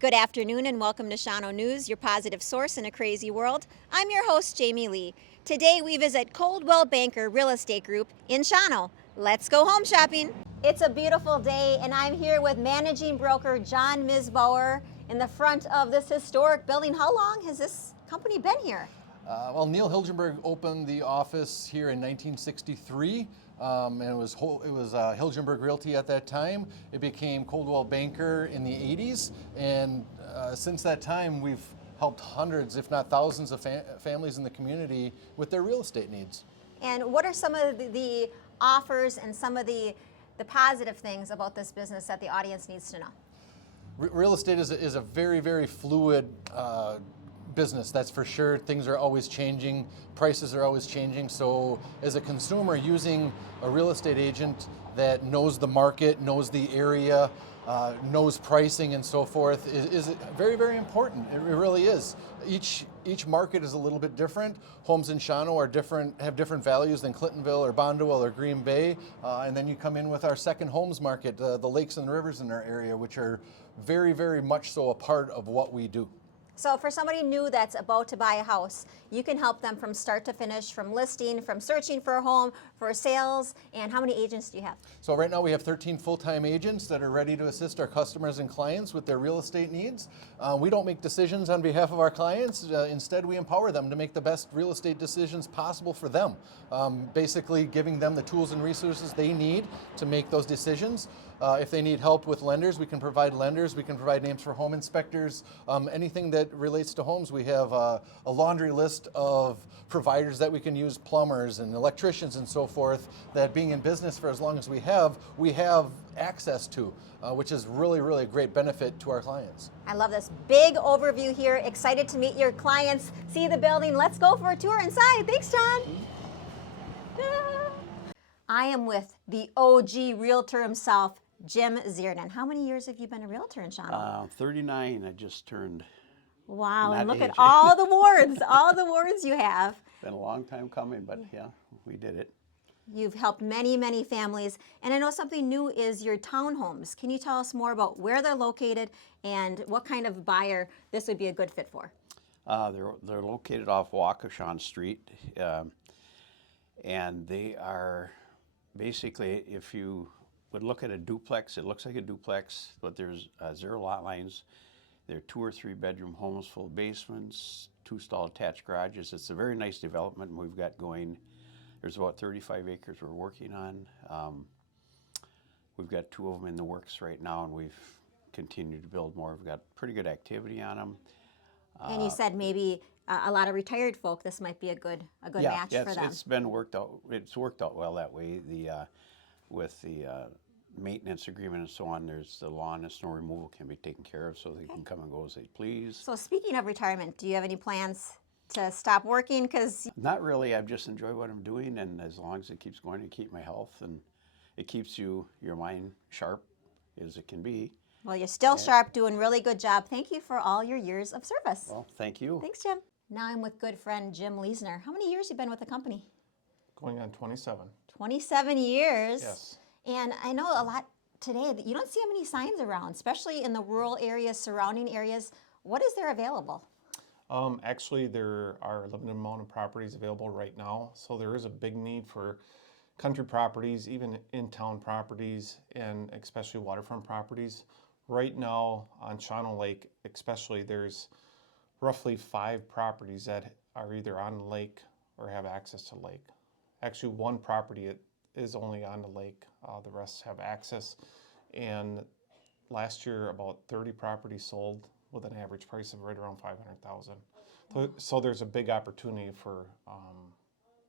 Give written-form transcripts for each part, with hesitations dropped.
Good afternoon and welcome to Shawano News, your positive source in a crazy world. I'm your host, Jaime Lee. Today we visit Coldwell Banker Real Estate Group in Shawano. Let's go home shopping. It's a beautiful day and I'm here with managing broker John Misbauer in the front of this historic building. How long has this company been here? Well, Neil Hilgenberg opened the office here in 1963, and it was Hilgenberg Realty at that time. It became Coldwell Banker in the 80s, and since that time we've helped hundreds, if not thousands, of families in the community with their real estate needs. And what are some of the offers and some of the positive things about this business that the audience needs to know? Real estate is a very, very fluid business, that's for sure. Things are always changing, prices are always changing. So as a consumer, using a real estate agent that knows the market, knows the area, knows pricing and so forth is very, very important. It really is. Each market is a little bit different. Homes in Shawano have different values than Clintonville or Bondwell or Green Bay. And then you come in with our second homes market, the lakes and rivers in our area, which are very, very much so a part of what we do. So for somebody new that's about to buy a house, you can help them from start to finish, from listing, from searching for a home, for sales, and how many agents do you have? So right now we have 13 full-time agents that are ready to assist our customers and clients with their real estate needs. We don't make decisions on behalf of our clients. Instead, we empower them to make the best real estate decisions possible for them. Basically giving them the tools and resources they need to make those decisions. If they need help with lenders, we can provide lenders. We can provide names for home inspectors. Anything that relates to homes, we have a laundry list of providers that we can use, plumbers and electricians and so forth, that being in business for as long as we have access to, which is really, really a great benefit to our clients. I love this big overview here. Excited to meet your clients, see the building. Let's go for a tour inside. Thanks, John. I am with the OG realtor himself, Jim Zierden. How many years have you been a realtor in Shawano? 39. I just turned. Wow, and look aging. at all the wards you have. Been a long time coming, but yeah, we did it. You've helped many, many families. And I know something new is your townhomes. Can you tell us more about where they're located and what kind of buyer this would be a good fit for? They're located off Waukesha Street, and they are basically, if you would look at a duplex, it looks like a duplex, but there's 0 lot lines. They're 2 or 3 bedroom homes, full basements, 2 stall attached garages. It's a very nice development we've got going. There's about 35 acres we're working on. We've got 2 of them in the works right now, and we've continued to build more. We've got pretty good activity on them. And you said maybe a lot of retired folk, this might be a good match for them. It's been worked out. It's worked out well that way. With the maintenance agreement and so on, there's the lawn and snow removal can be taken care of, so they can come and go as they please. So speaking of retirement, do you have any plans to stop working? Because not really. I just enjoy what I'm doing, and as long as it keeps going, to keep my health, and it keeps your mind sharp as it can be. Well, you're still sharp, doing really good job. Thank you for all your years of service. Well, thank you. Thanks, Jim. Now I'm with good friend Jim Leesner. How many years have you been with the company? Going on 27. 27 years. Yes. And I know a lot today that you don't see many signs around, especially in the rural areas, surrounding areas. What is there available? Actually, there are a limited amount of properties available right now, so there is a big need for country properties, even in-town properties, and especially waterfront properties. Right now on Shawano Lake especially, there's roughly 5 properties that are either on the lake or have access to the lake. Actually, 1 property is only on the lake. The rest have access. And last year, about 30 properties sold with an average price of right around $500,000. So there's a big opportunity for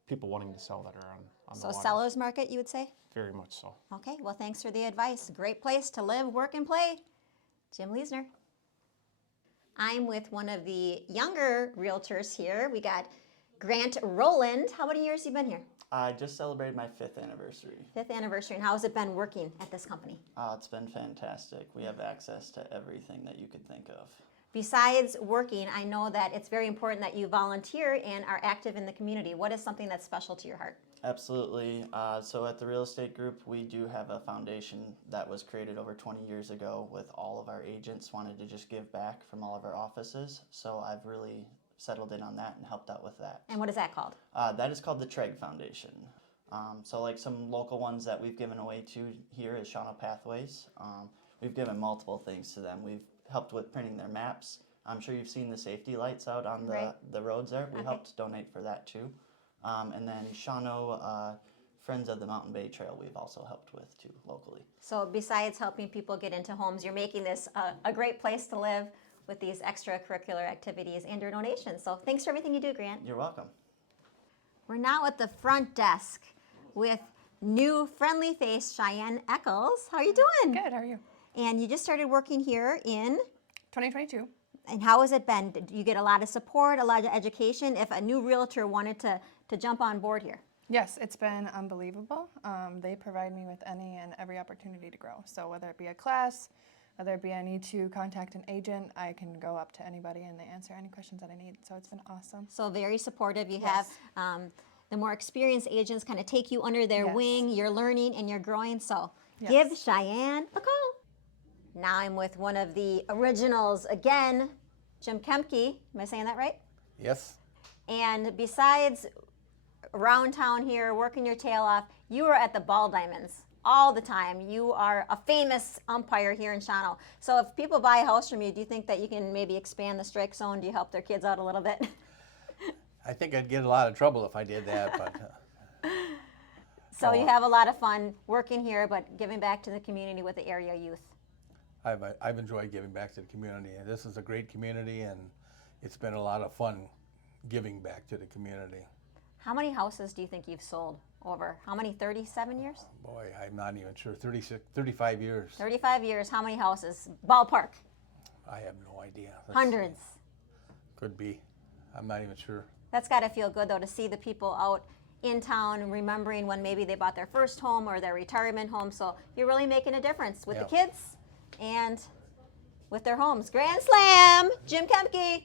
people wanting to sell that are on the water. So seller's market, you would say? Very much so. Okay, well, thanks for the advice. Great place to live, work, and play. Jim Leesner. I'm with one of the younger realtors here. We got Grant Rowland. How many years have you been here? I just celebrated my 5th anniversary. 5th anniversary. And how has it been working at this company? It's been fantastic. We have access to everything that you could think of. Besides working, I know that it's very important that you volunteer and are active in the community. What is something that's special to your heart? Absolutely. So at the real estate group, we do have a foundation that was created over 20 years ago with all of our agents wanted to just give back from all of our offices. So I've really settled in on that and helped out with that. And what is that called? That is called the Treg Foundation. So like some local ones that we've given away to here is Shawano Pathways. We've given multiple things to them. We've helped with printing their maps. I'm sure you've seen the safety lights out on the roads there. We helped donate for that too. And then Shawano Friends of the Mountain Bay Trail we've also helped with too locally. So besides helping people get into homes, you're making this a great place to live with these extracurricular activities and your donations. So thanks for everything you do, Grant. You're welcome. We're now at the front desk with new friendly face Cheyenne Eccles. How are you doing? Good, how are you? And you just started working here in, 2022. and how has it been? Did you get a lot of support, a lot of education if a new realtor wanted to jump on board here? Yes, it's been unbelievable. They provide me with any and every opportunity to grow. So whether it be a class, whether it be I need to contact an agent, I can go up to anybody and they answer any questions that I need. So it's been awesome. So very supportive. You Yes. have the more experienced agents kind of take you under their Yes. wing. You're learning and you're growing. So Yes. give Cheyenne a call. Now I'm with one of the originals again, Jim Kemke. Am I saying that right? Yes. And besides around town here, working your tail off, you are at the Ball Diamonds all the time. You are a famous umpire here in Shawano. So if people buy a house from you, do you think that you can maybe expand the strike zone? Do you help their kids out a little bit? I think I'd get in a lot of trouble if I did that, but So you have a lot of fun working here, but giving back to the community with the area youth. I've enjoyed giving back to the community. And this is a great community, and it's been a lot of fun giving back to the community. How many houses do you think you've sold over? How many, 37 years? Boy, I'm not even sure. 35 years. 35 years, how many houses? Ballpark? I have no idea. Hundreds. Could be. I'm not even sure. That's got to feel good, though, to see the people out in town and remembering when maybe they bought their first home or their retirement home. So you're really making a difference with the kids and with their homes. Grand Slam! Jim Kemke!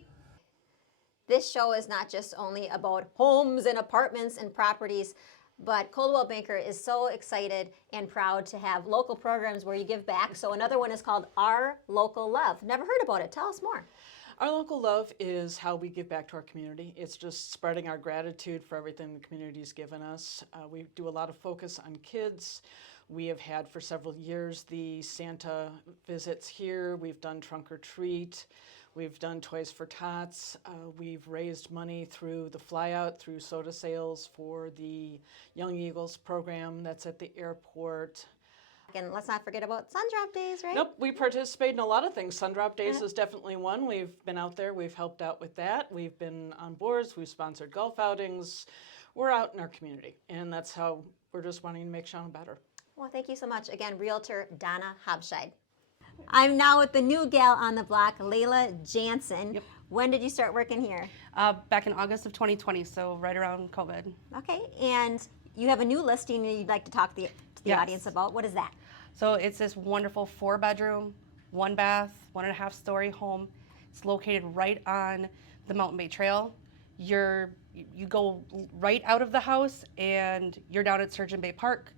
This show is not just only about homes and apartments and properties, but Coldwell Banker is so excited and proud to have local programs where you give back. So another one is called Our Local Love. Never heard about it. Tell us more. Our local love is how we give back to our community. It's just spreading our gratitude for everything the community's given us. We do a lot of focus on kids. We have had for several years the Santa visits here. We've done Trunk or Treat. We've done Toys for Tots. We've raised money through the flyout, through soda sales for the Young Eagles program that's at the airport. And let's not forget about Sundrop Days, right? Nope, we participate in a lot of things. Sundrop Days is definitely one. We've been out there, we've helped out with that. We've been on boards, we've sponsored golf outings. We're out in our community, and that's how we're just wanting to make Shawano better. Well, thank you so much. Again, Realtor Donna Habscheid. I'm now with the new gal on the block, Layla Jansen. Yep. When did you start working here? Back in August of 2020, so right around COVID. Okay, and you have a new listing that you'd like to talk to the Yes. audience about. What is that? So it's this wonderful 4-bedroom, 1-bath, 1.5-story home. It's located right on the Mountain Bay Trail. You go right out of the house and you're down at Surgeon Bay Park.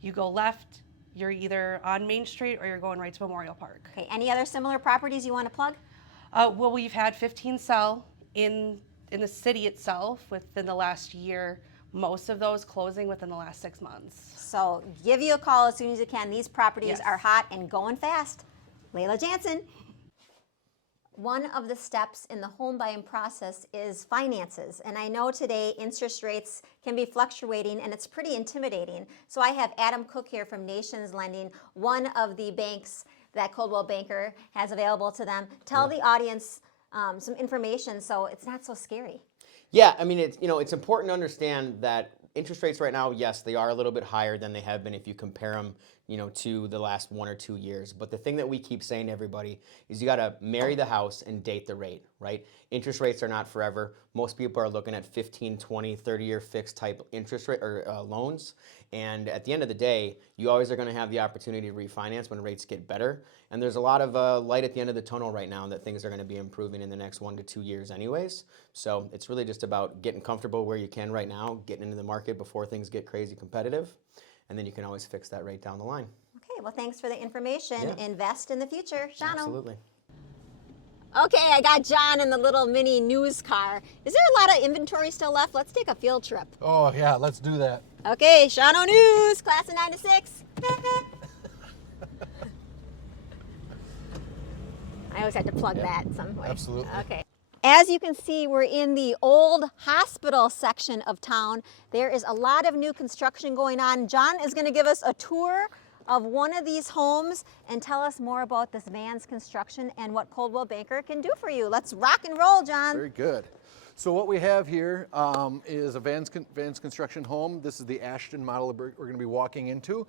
You go left, you're either on Main Street or you're going right to Memorial Park. Okay, any other similar properties you want to plug? Well, we've had 15 sell in the city itself within the last year. Most of those closing within the last 6 months. So give you a call as soon as you can. These properties Yes. are hot and going fast. Layla Jansen. One of the steps in the home buying process is finances. And I know today interest rates can be fluctuating and it's pretty intimidating. So I have Adam Cook here from Nations Lending, one of the banks that Coldwell Banker has available to them. Tell the audience some information so it's not so scary. Yeah, I mean, it's important to understand that interest rates right now, yes, they are a little bit higher than they have been if you compare them to the last 1 or 2 years. But the thing that we keep saying to everybody is you got to marry the house and date the rate, right? Interest rates are not forever. Most people are looking at 15, 20, 30-year fixed type interest rate or loans. And at the end of the day, you always are going to have the opportunity to refinance when rates get better. And there's a lot of light at the end of the tunnel right now that things are going to be improving in the next 1 to 2 years anyways. So it's really just about getting comfortable where you can right now, getting into the market before things get crazy competitive. And then you can always fix that rate down the line. Okay, well, thanks for the information. Yeah. Invest in the future. Shawano. Absolutely. Okay, I got John in the little mini news car. Is there a lot of inventory still left? Let's take a field trip. Oh yeah, let's do that. Okay, Shawano News, class of 9 to 6. I always have to plug that some way. Absolutely. Okay. As you can see, we're in the old hospital section of town. There is a lot of new construction going on. John is going to give us a tour of one of these homes and tell us more about this Vans construction and what Coldwell Banker can do for you. Let's rock and roll, John. Very good. So what we have here is a Vans construction home. This is the Ashton model we're going to be walking into.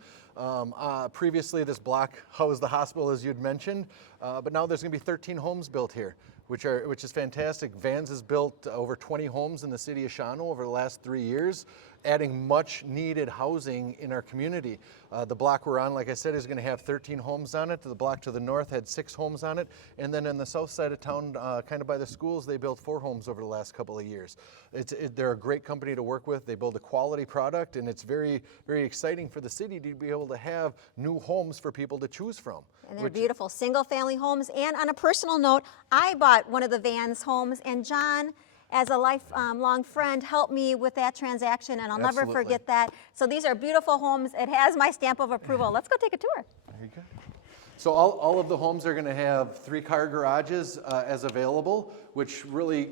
Previously, this block housed the hospital, as you'd mentioned, but now there's going to be 13 homes built here, which is fantastic. Vans has built over 20 homes in the city of Shawano over the last 3 years, adding much needed housing in our community. The block we're on, like I said, is going to have 13 homes on it. The block to the north had 6 homes on it. And then on the south side of town, kind of by the schools, they built 4 homes over the last couple of years. They're a great company to work with. They build a quality product, and it's very, very exciting for the city to be able to have new homes for people to choose from. And they're beautiful single-family homes. And on a personal note, I bought one of the Vans homes, and John, as a lifelong friend, helped me with that transaction, and I'll never forget that. So these are beautiful homes. It has my stamp of approval. Let's go take a tour. There you go. So all of the homes are going to have 3-car garages as available, which really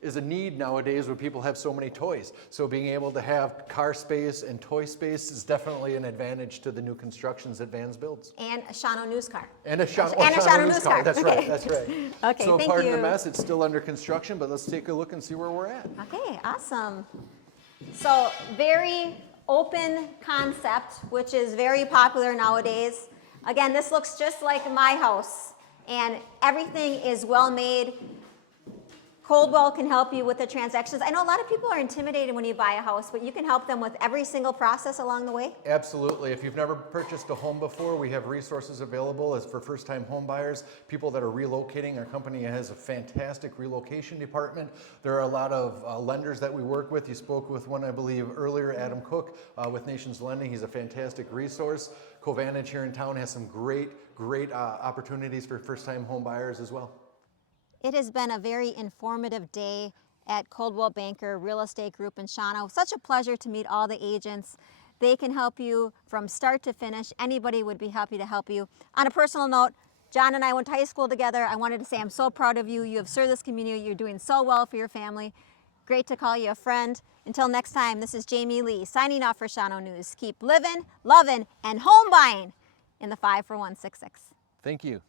is a need nowadays when people have so many toys. So being able to have car space and toy space is definitely an advantage to the new constructions that Vans builds. And a Shawano news car. And a Shawano news car. That's right, that's right. Okay, so thank pardon you. the mess, it's still under construction, but let's take a look and see where we're at. Okay, awesome. So very open concept, which is very popular nowadays. Again, this looks just like my house, and everything is well made. Coldwell can help you with the transactions. I know a lot of people are intimidated when you buy a house, but you can help them with every single process along the way. Absolutely. If you've never purchased a home before, we have resources available as for first-time home buyers, people that are relocating. Our company has a fantastic relocation department. There are a lot of lenders that we work with. You spoke with one, I believe, earlier, Adam Cook with Nations Lending. He's a fantastic resource. Covantage here in town has some great opportunities for first-time home buyers as well. It has been a very informative day at Coldwell Banker Real Estate Group in Shawano. Such a pleasure to meet all the agents. They can help you from start to finish. Anybody would be happy to help you. On a personal note, John and I went to high school together. I wanted to say I'm so proud of you. You have served this community. You're doing so well for your family. Great to call you a friend. Until next time, this is Jaime Lee signing off for Shawano News. Keep living, loving, and home buying in the 5 for 166. Thank you.